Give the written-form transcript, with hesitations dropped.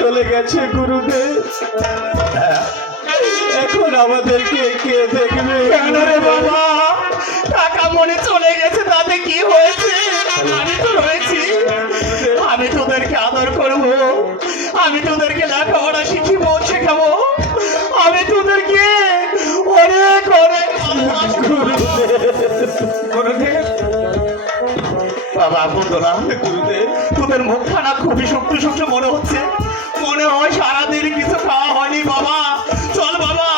চলে গেছে গুরুদেব, এখন আমাদেরকে কে দেখবে? কেন রে বাবা, টাকা মনে চলে গেছে তাতে কি হয়েছে? আমি তো রয়েছি, আমি তোদেরকে আদর করব, আমি তোদেরকে লেখাপড়া শিখিব, শেখাবো, আমি তোদেরকে অনেক অনেক বাবা বন্ধুরা, গুরুদেব তোদের মুখখানা খুবই শুকনো শুকনো মনে হচ্ছে, মনে হয় সারাদিন কিছু খাওয়া হয়নি বাবা। চল বাবা